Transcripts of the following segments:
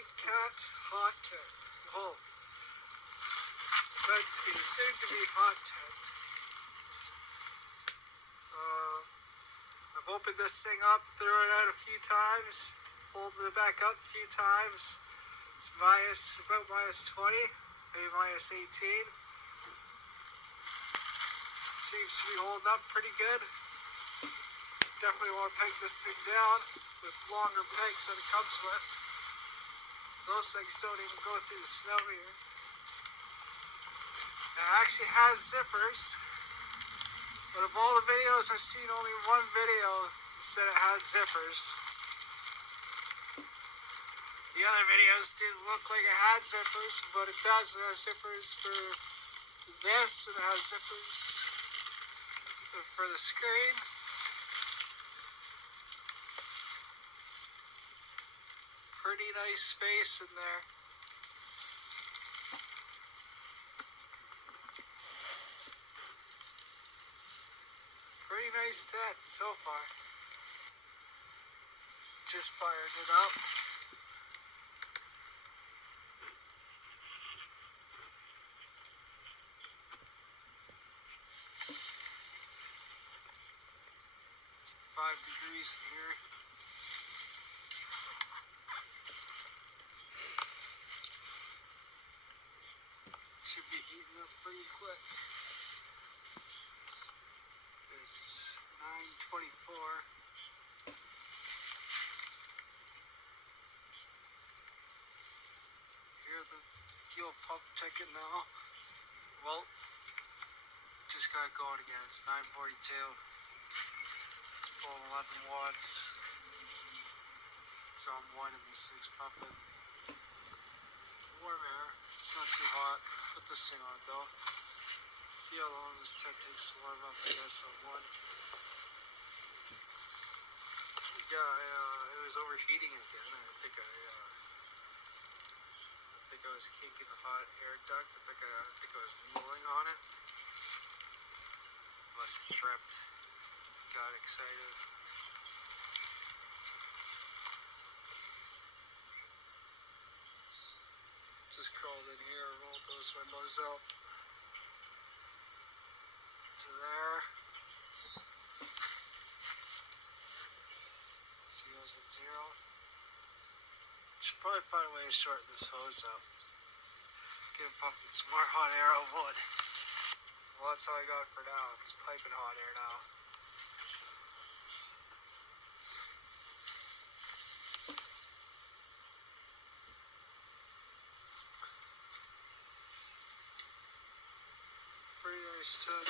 nightcat hot tent. Oh, meant to be the soon-to-be hot tent. I've opened this thing up, threw it out a few times, folded it back up a few times. It's about minus 20, maybe minus 18. It seems to be holding up pretty good. Definitely want to peg this thing down with longer pegs that it comes with. So those things don't even go through the snow here. And it actually has zippers. But of all the videos I've seen, only one video said it had zippers. The other videos didn't look like it had zippers, but it does. It has zippers for this, and it has zippers for the screen. Pretty nice space in there. Pretty nice tent so far. Just fired it up. It's 5 degrees in here. Should be heating up pretty quick. It's 9:24. Hear the fuel pump ticking now. Well, just got going again. It's 9:42. It's pulling 11 watts. It's on 1 and this thing's pumping. Warm air. It's not too hot. Put this thing on it though. See how long this tent takes to warm up, I guess, on 1. Yeah, it was overheating again. I think I was kinking the hot air duct. I think I was kneeling on it. Must have tripped. Got excited. Just crawled in here, rolled those windows up to there. CO's at 0. Should probably find a way to shorten this hose up. Get it pumping some more hot air out of wood. Well, that's all I got for now. It's piping hot air now. Pretty nice tent.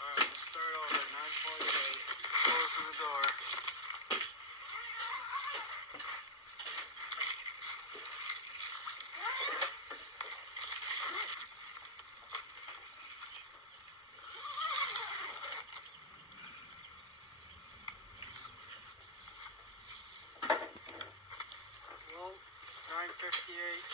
Alright, we'll start over. 9:48. Closing the door. Well, it's 9:58.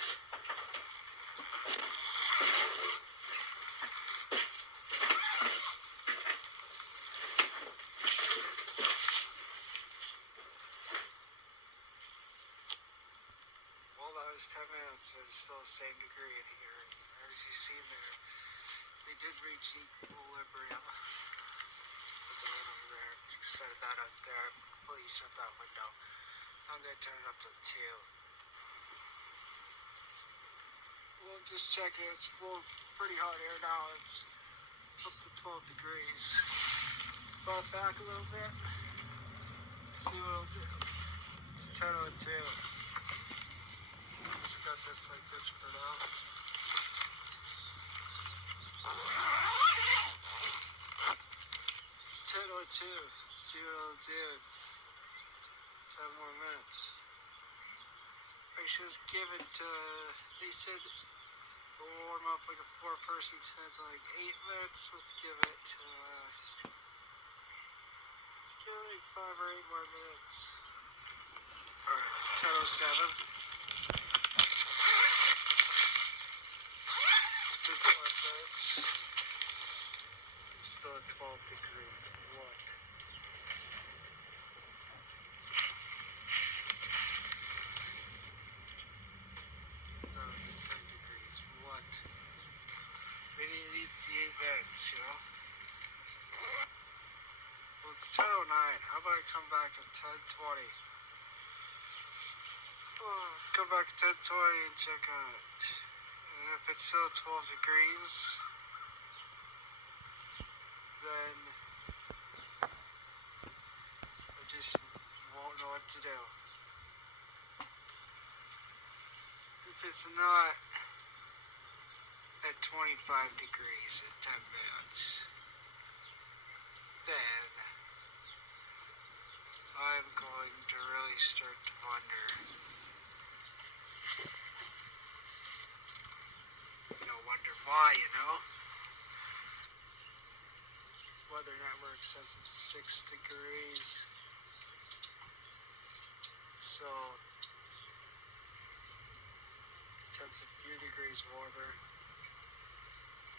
Well, that was 10 minutes. It's still the same degree in here. And as you see there, they did reach equilibrium. Put that over there. Set that up there. Please shut that window. I'm going to turn it up to 2. Well, just check it. It's full pretty hot air now. It's up to 12 degrees. Brought it back a little bit. See what it'll do. It's 10:02. Just got this like this for now. 10:02. See what it'll do. 10 more minutes. I should just give it, they said we'll warm up like a 4-person tent in like 8 minutes. Let's give it like 5 or 8 more minutes. Alright, it's 10:07. It's been 5 minutes. Still at 12 degrees. What? 10:09. How about I come back at 10:20? Come back at 10:20 and check on it. And if it's still 12 degrees, then I just won't know what to do. If it's not at 25 degrees in 10 minutes, then I'm going to really start to wonder, wonder why, Weather Network says it's 6 degrees, so it's a few degrees warmer.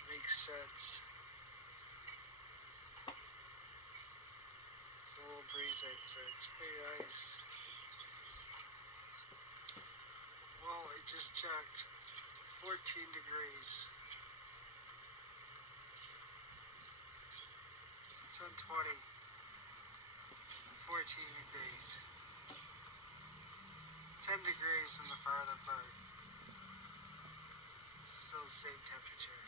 Makes sense. It's a little breeze outside. It's pretty nice. Well, I just checked. 14 degrees. 10:20. 14 degrees. 10 degrees in the farther part. Still the same temperature.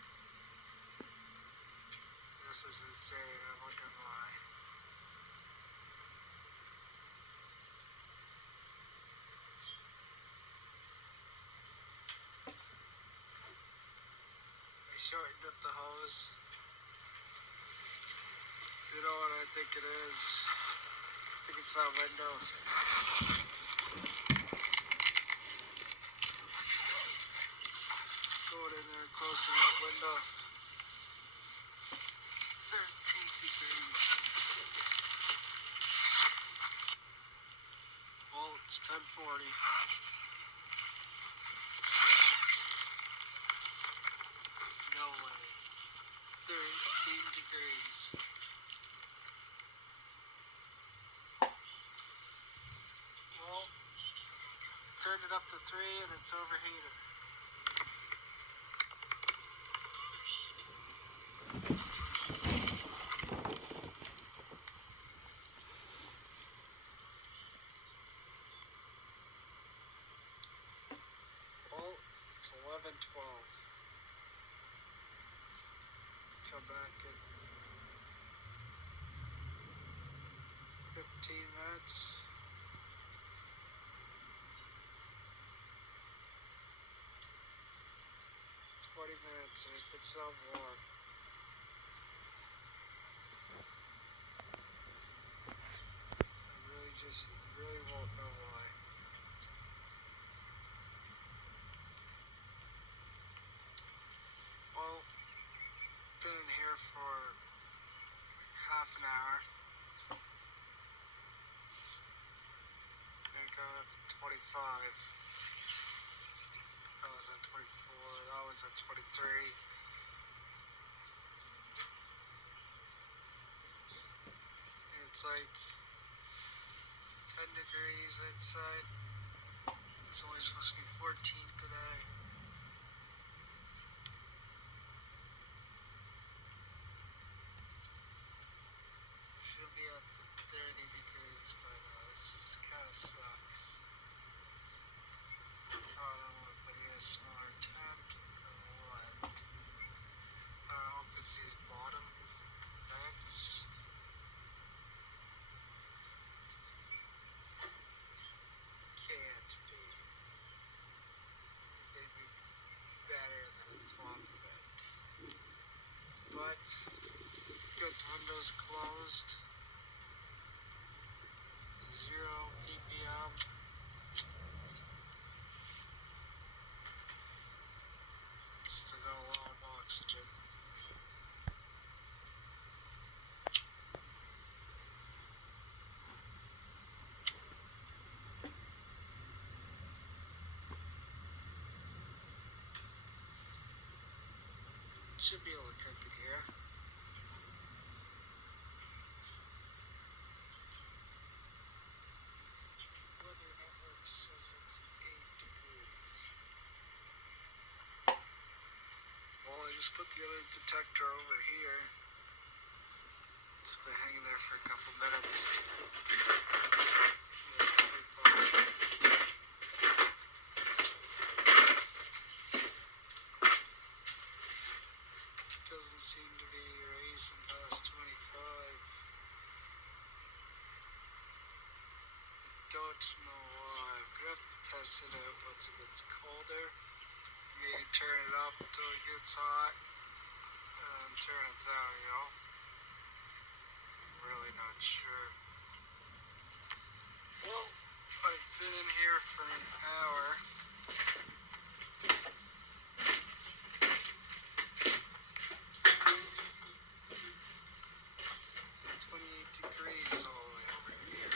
This is insane. I wonder why. I shortened up the hose. You know what I think it is? I think it's that window. Going in there, closing that window. 13 degrees. Well, it's 10:40. No way. 13 degrees. Well, turned it up to 3 and it's overheated. Well, it's 11:12. Come back in 15 minutes. 20 minutes, and if it's not warm. Really won't know why. Well, been in here for half an hour. And got up to 25. That was at 24. That was at 23. It's like 10 degrees outside. It's only supposed to be 14 today. Should be up to 30 degrees by now. This kind of sucks. I don't know if I need a smaller tent or what. I don't know if it's these bottom vents. Can't be. They'd be better than a 12 vent. But, got the windows closed. 0 ppm. Still got a lot of oxygen. Should be able to cook it here. Weather Network says it's 8 degrees. Well, I just put the other detector over here. It's been hanging there for a couple couple minutes. Yeah, 25. Doesn't seem to be raising past 25. Don't know why. I'm gonna have to test it out once it gets colder. Maybe turn it up until it gets hot and turn it down, you know? I'm really not sure. Well, I've been in here for an hour. It's 28 degrees all the way over here.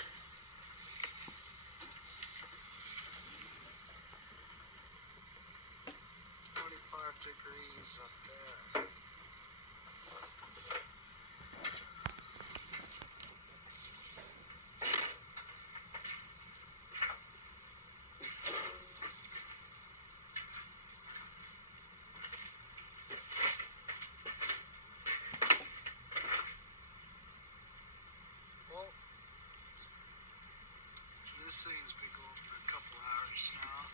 25 degrees up there. Well, this thing's been going for a couple hours now.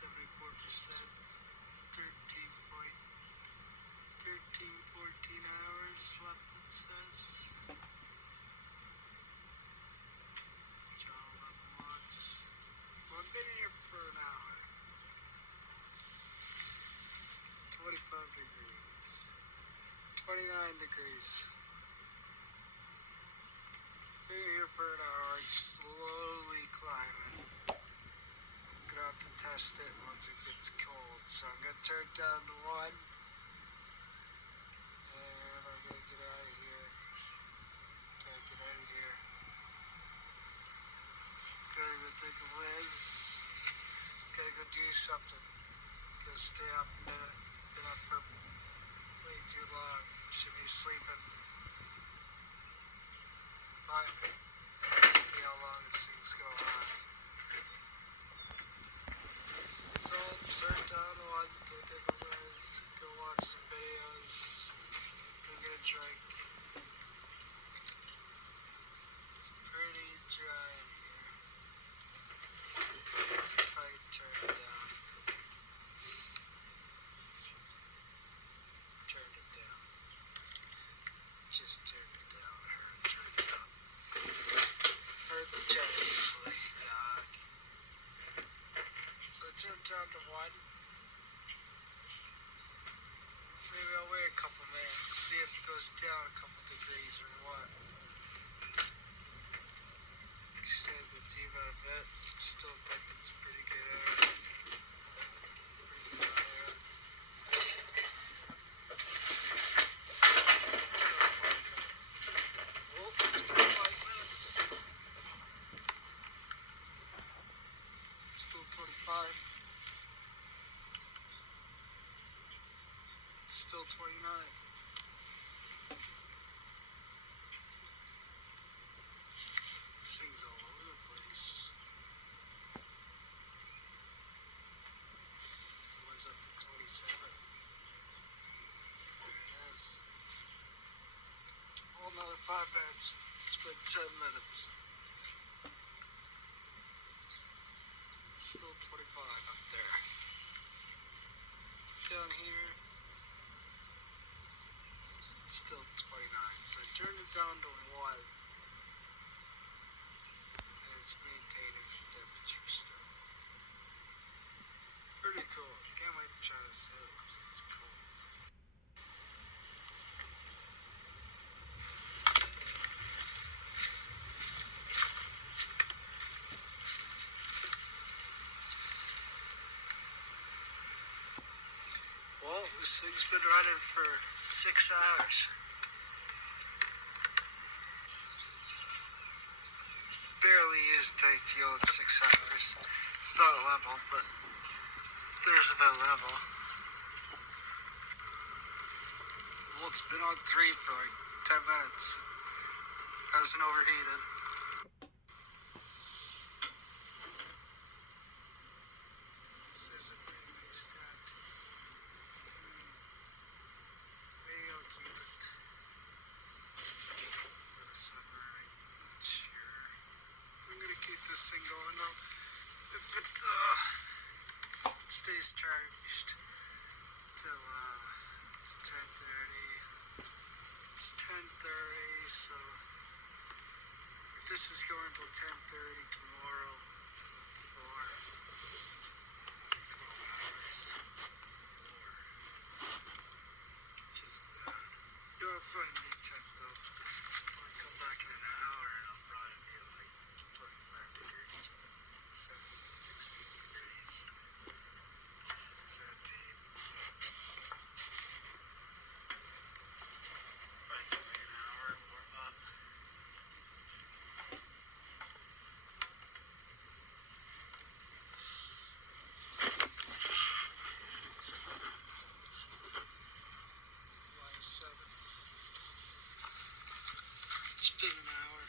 74%, 14 hours left, it says. Draw 11 watts. Well, I've been here for an hour. 25 degrees. 29 degrees. Been here for an hour, it's slowly climbing. I'm gonna have to test it once it gets cold, so I'm gonna turn it down to 1. And I'm gonna get out of here. Gotta go take a whiz. Gotta go do something. Gotta stay up a minute. Been up for way too long. Should be sleeping. But let's see how long this thing's gonna last. So turn down to 1, go take a whiz, go watch some videos, go get a drink. It's pretty dry in here. Let's see if I can turn it down. Turned it down. Just turned it down. Turn it down. Heard the Chinese lady talk. So I turned down to 1. Maybe I'll wait a couple minutes, see if it goes down a couple degrees or what. Extend the team out a bit. Still think it's pretty good area. Pretty good area. Well, it's been 5 minutes. It's still 25. It's still 29. This thing's all over the place. It was up to 27. There it is. Well, another 5 minutes. It's been 10 minutes. Still 25 up there. Down here, still 29. So I turned it down to 1. And it's maintaining the temperature still. Pretty cool. Can't wait to try this out once it gets cold. Well, this thing's been running for 6 hours. Barely used tank fuel in 6 hours. It's not level, but there's a bit level. Well, it's been on 3 for like 10 minutes. Hasn't overheated. This isn't very nice stat. Maybe I'll keep it. this is going till 10:30 tomorrow. 12 hours. Which isn't bad. You'll find me temp though. I'll come back in an hour and I'll probably be at like 25 degrees, 17, 16 degrees. 17. Probably took me an hour to warm up. It's been an hour.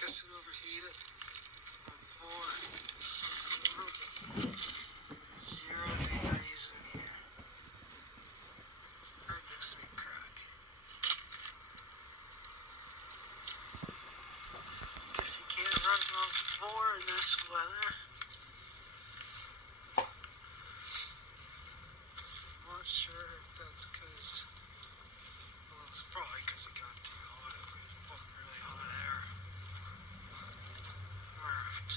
Guess it overheated on 4. It's a little bit 0 degrees in here. Heard this thing crack. Guess you can't run on 4 in this weather. I'm not sure if that's because, well, it's probably because it got too hot. It wasn't really hot air. Alright,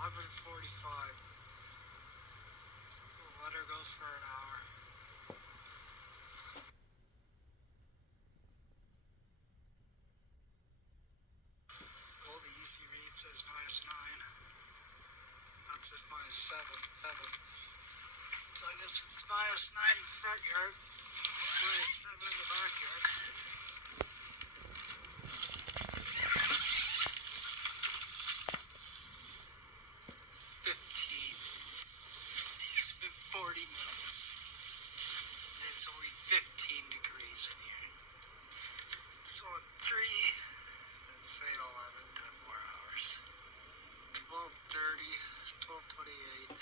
11:45. We'll let her go for an hour. Well, the EC read says -9. That says -7. So I guess it's -9 in the front yard, -7 in the backyard. 15. It's been 40 minutes. And it's only 15 degrees in here. So on 3, let's say 11, 10 more hours. 12:30, 12:28.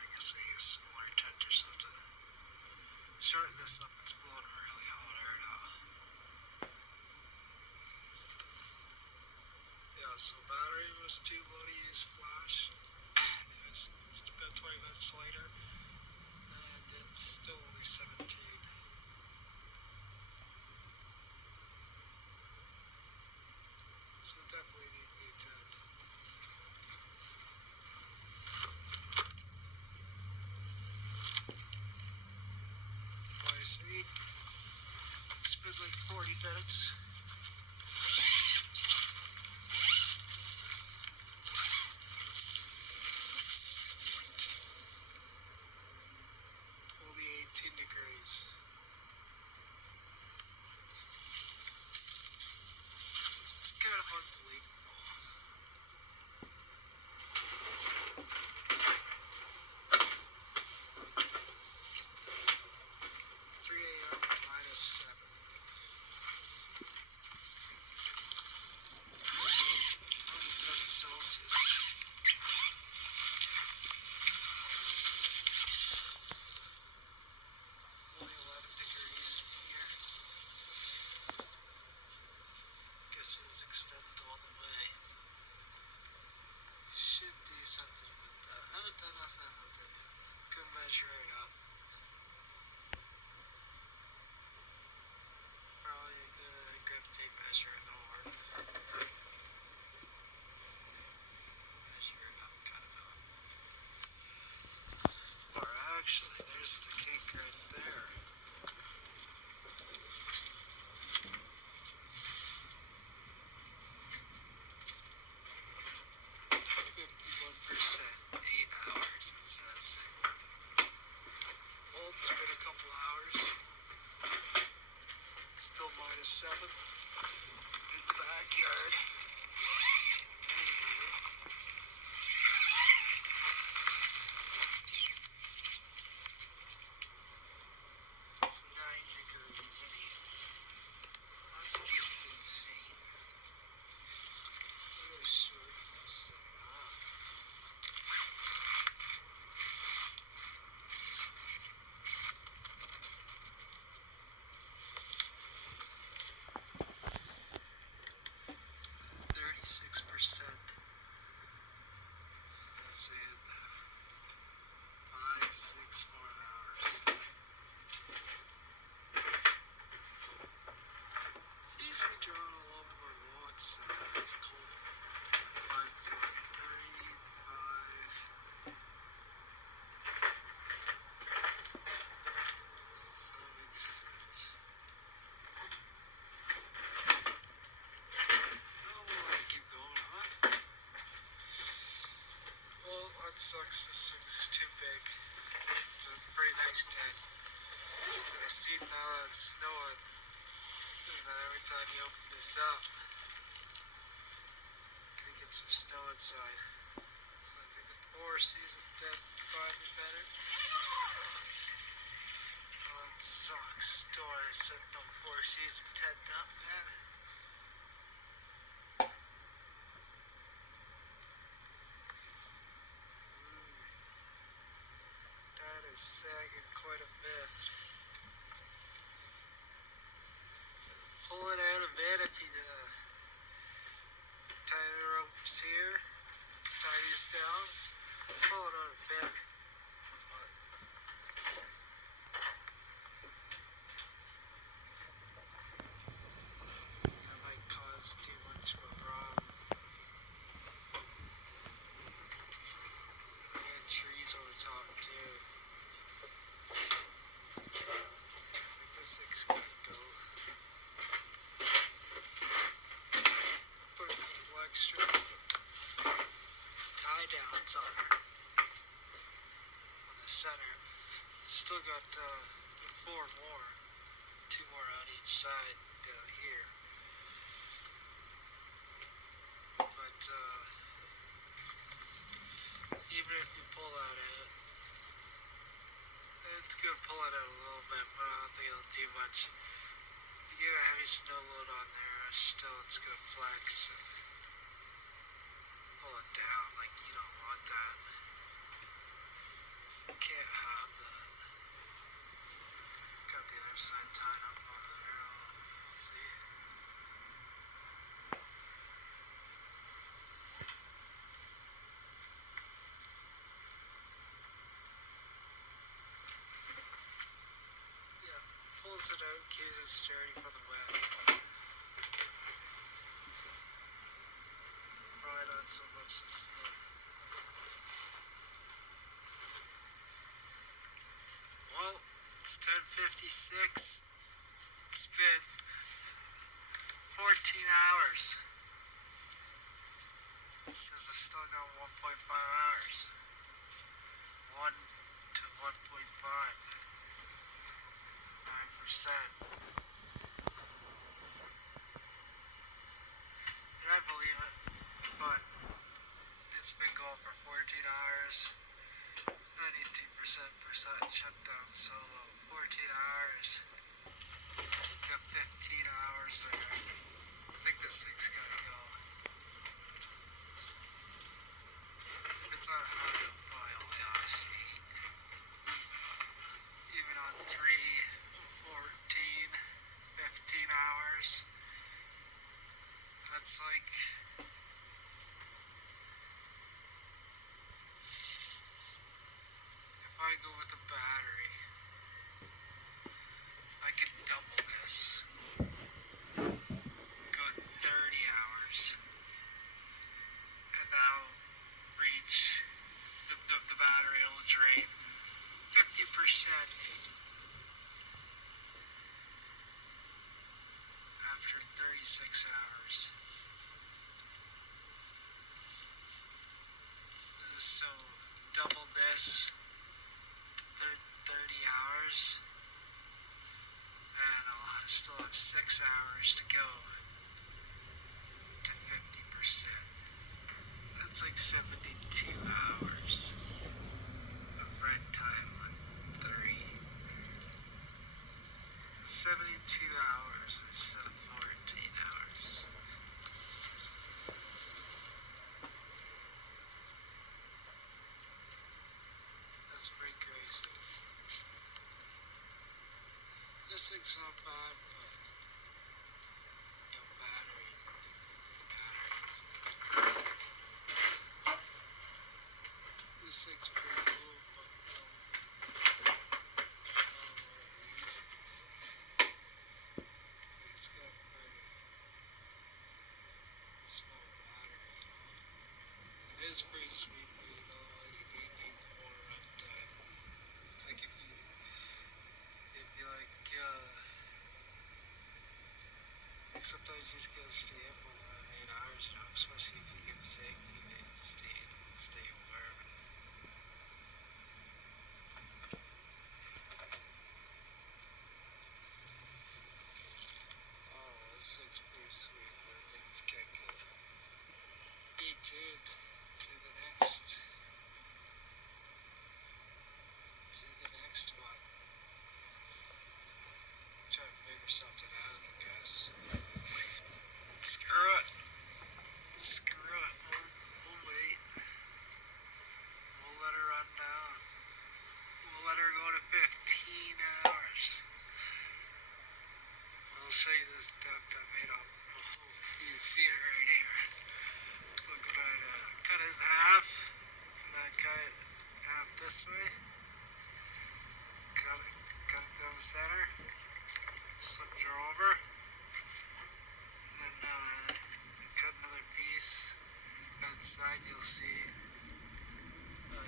I guess I use a smaller tent or something. Shorten this up. sucks. This thing is too big. It's a pretty nice tent. And I see now that it's snowing, and then every time you open this up, you're gonna get some snow inside. So I think the 4-season tent would be better. Oh, it sucks. Don't want to set no 4-season tent up, man. That is sagging quite a bit. Pull it out a bit if you tie the ropes here, tie these down, pull it out a bit. That might cause too much of a problem. We had trees over top too. I think this thing's gotta go. Put a couple extra tie downs on her. On the center. Still got 4 more. 2 more on each side down here. But even if you pull that out, it's gonna pull it out a little bit, but I don't think it'll do much. If you get a heavy snow load on there, still it's gonna flex and pull it down. Like, you don't want that. You can't have that. Got the other side tied up over there. Let's see. Yeah, pulls it out, keeps it sturdy for the wet. Probably not so much the snow. Well, it's 10:56. It's been 14 hours. It says I still got 1.5 hours. 1 to 1.5. 9%. And I believe it, but it's been going for 14 hours. 92% shutdown solo. 14 hours. Got 15 hours there. I think this thing's gotta go. It's on high on file, honestly. Even on 3, 14, 15 hours. That's like, if I go with a battery, I could double this. Go 30 hours. And that'll reach, the battery will drain 50% after 36 hours. So double this to 30 hours, and I'll still have 6 hours to go to 50%. That's like 72 hours of red time on 3. 72 hours instead of 14 hours. That's pretty crazy. This thing's not bad, but battery. This thing's pretty cool, but easy. It's got a pretty small battery, It is pretty sweet, but you know what, you need more runtime. It's like if you like 15 hours. I'll show you this duct I made up. You can see it right here. Look what I cut it in half, and then cut it in half this way. Cut it down the center. Slipped her over, and then cut another piece. Outside, you'll see I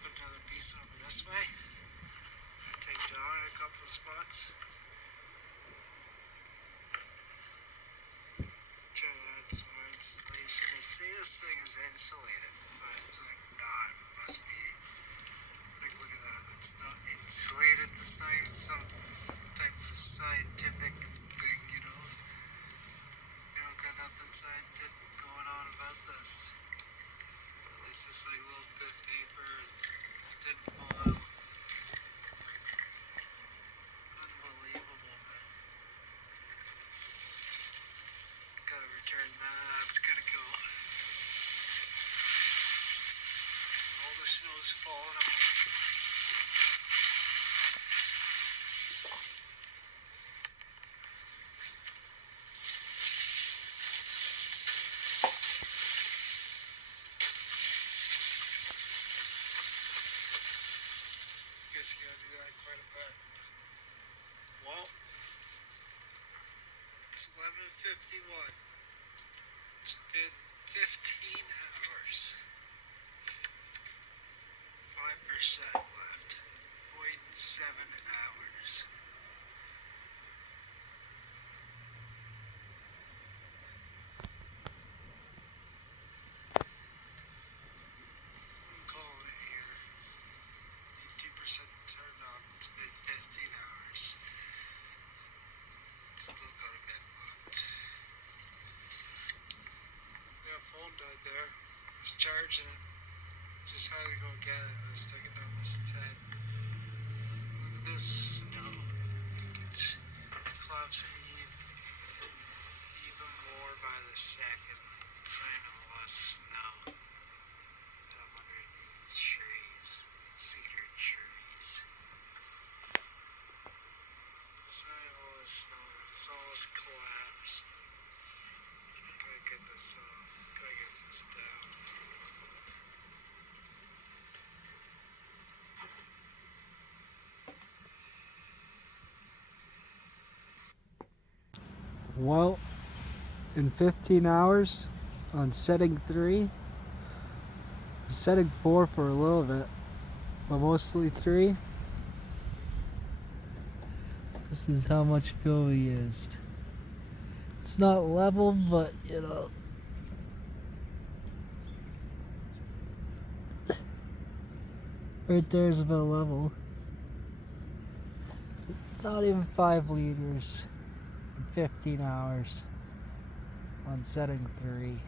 put another piece over this way. Take down in a couple of spots. Try to add some more insulation. They say this thing is insulated, but it's like not. It must be. Like, look at that. It's not insulated. It's not even some type of scientific thing, you know. You don't got nothing scientific going on about this. It's just like little thin paper and thin foil. Unbelievable, man. Gotta return that. It's gotta go. All the snow's falling off. Guess you gotta do that quite a bit. Well, it's 11:51. It's been 15 hours. 5% left. 0.7 hours. I'm calling it here. 2% turned on. It's been 15 hours. Still got a bit left. Yeah, phone died there. I was charging it. Just had to go get it. I was taking down this tent. Look at this snow. It's collapsing even more by the second. It's saying a lot of snow. Down underneath trees. Cedar trees. It's not all this snow. It's almost collapsed. Gotta get this off. Gotta get this down. Well, in 15 hours on setting 3, setting 4 for a little bit, but mostly 3. This is how much fuel we used. It's not level, but you know. Right there is about level. Not even 5 liters in 15 hours on setting 3.